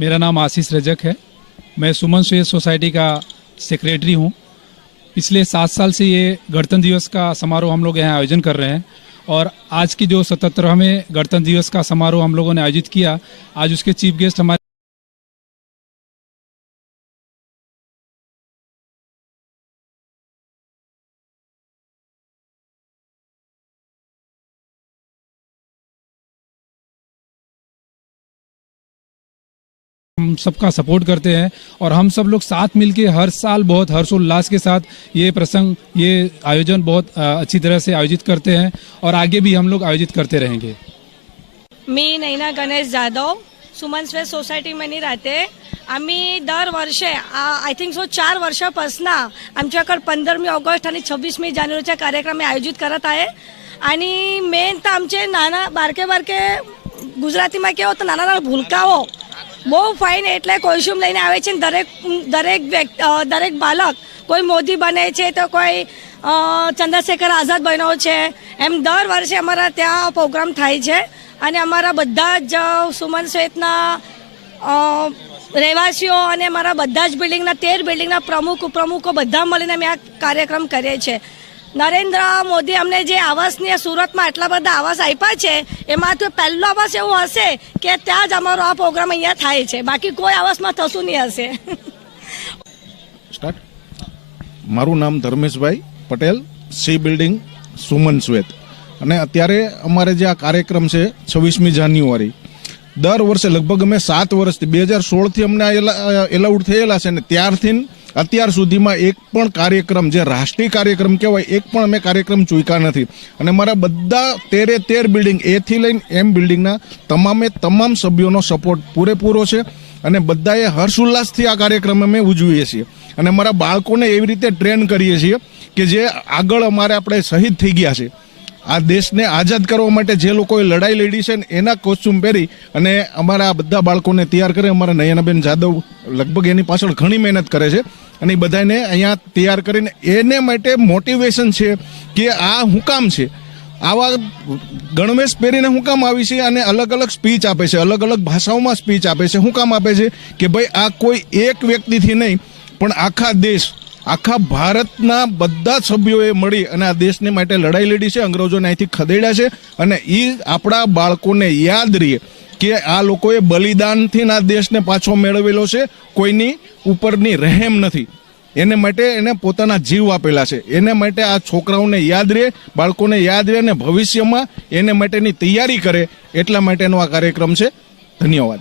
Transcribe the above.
मेरा नाम आशीष रजक है। मैं सुमन स्वेत सोसाइटी का सेक्रेटरी हूँ। पिछले 7 साल से ये गणतंत्र दिवस का समारोह हम लोग यहाँ आयोजन कर रहे हैं और आज की जो 77वें गणतंत्र दिवस का समारोह हम लोगों ने आयोजित किया, आज उसके चीफ गेस्ट हमारे हम सबका सपोर्ट करते हैं और हम सब लोग साथ मिलके हर साल बहुत हर्षोल्लास के साथ ये प्रसंग, ये आयोजन बहुत अच्छी तरह से आयोजित करते हैं और आगे भी हम लोग आयोजित करते रहेंगे। मी नैना गणेश जाधव, सुमन स्वेत सोसायटीमध्ये राहते। आम्ही दरवर्षी आय थिंक 4 वर्षापासून आमच्याकडे 15 ऑगस्ट आणि 26 जानेवारीचा कार्यक्रम आयोजित करत आहे। आणि मेन तर आमचे नाना बारके ગુજરાતીમાં કેવો તો નાના ભૂલકાઓ બહુ ફાઇન, એટલે કોસ્ચ્યુમ લઈને આવે છે। દરેક બાળક કોઈ મોદી બને છે તો કોઈ ચંદ્રશેખર આઝાદ બન્યો છે, એમ દર વર્ષે અમારા ત્યાં પ્રોગ્રામ થાય છે। અને અમારા બધા જ સુમન સ્વેતના રહેવાસીઓ અને અમારા બધા જ બિલ્ડિંગના 13 બિલ્ડિંગના પ્રમુખ ઉપપ્રમુખો બધા મળીને અમે આ કાર્યક્રમ કરીએ છીએ। નરેન્દ્ર મોદી અમને જે આવાસની સુરતમાં આટલા બધા આવાસ આપ્યા છે, એમાં તો પહેલો આવાસ એવો હશે કે ત્યાં જ અમારો આ પ્રોગ્રામ અહીંયા થાય છે, બાકી કોઈ આવાસમાં થતું નહીં હશે। સ્ટાર્ટ। મારું નામ ધર્મેશભાઈ પટેલ, સી બિલ્ડિંગ સુમન સ્વેત। અને અત્યારે અમારે જે આ કાર્યક્રમ છે 26મી જાન્યુઆરી, દર વર્ષે લગભગ અમે 7 વર્ષથી 2016થી અમને એલાઉડ થયેલા છે ને ત્યારથી અત્યાર સુધીમાં એક પણ કાર્યક્રમ જે રાષ્ટ્રીય કાર્યક્રમ કહેવાય એક પણ અમે કાર્યક્રમ ચૂક્યા નથી। અને મારા બધા 13 બિલ્ડિંગ એથી લઈને એમ બિલ્ડિંગના તમામ સભ્યોનો સપોર્ટ પૂરેપૂરો છે અને બધાએ હર્ષોલ્લાસથી આ કાર્યક્રમ અમે ઉજવીએ છીએ। અને અમારા બાળકોને એવી રીતે ટ્રેન કરીએ છીએ કે જે આગળ અમારે આપણે શહીદ થઈ ગયા છે, આ દેશને આઝાદ કરવા માટે જે લોકોએ લડાઈ લડી છે એના કોસ્ચ્યુમ પહેરી અને અમારા બધા બાળકોને તૈયાર કરે। અમારા નયનાબેન જાદવ લગભગ એની પાછળ ઘણી મહેનત કરે છે અને એ બધાને અહીંયા તૈયાર કરીને એને માટે મોટિવેશન છે કે આ હું કામ છે, આવા ગણવેશ પહેરીને હું કામ આવી છે અને અલગ અલગ સ્પીચ આપે છે, અલગ અલગ ભાષાઓમાં સ્પીચ આપે છે। શું કામ આપે છે કે ભાઈ આ કોઈ એક વ્યક્તિથી નહીં પણ આખા દેશ, આખા ભારતના બધા સભ્યોએ મળી અને આ દેશને માટે લડાઈ લડી છે, અંગ્રેજોને અહીંથી ખદેડ્યા છે અને એ આપણા બાળકોને યાદ રહે કે આ લોકોએ બલિદાનથી આ દેશને પાછો મેળવેલો છે, કોઈની ઉપરની રહેમ નથી, એને માટે એને પોતાના જીવ આપેલા છે। એને માટે આ છોકરાઓને યાદ રહે, બાળકોને યાદ રહે અને ભવિષ્યમાં એને માટેની તૈયારી કરે, એટલા માટેનો આ કાર્યક્રમ છે। ધન્યવાદ।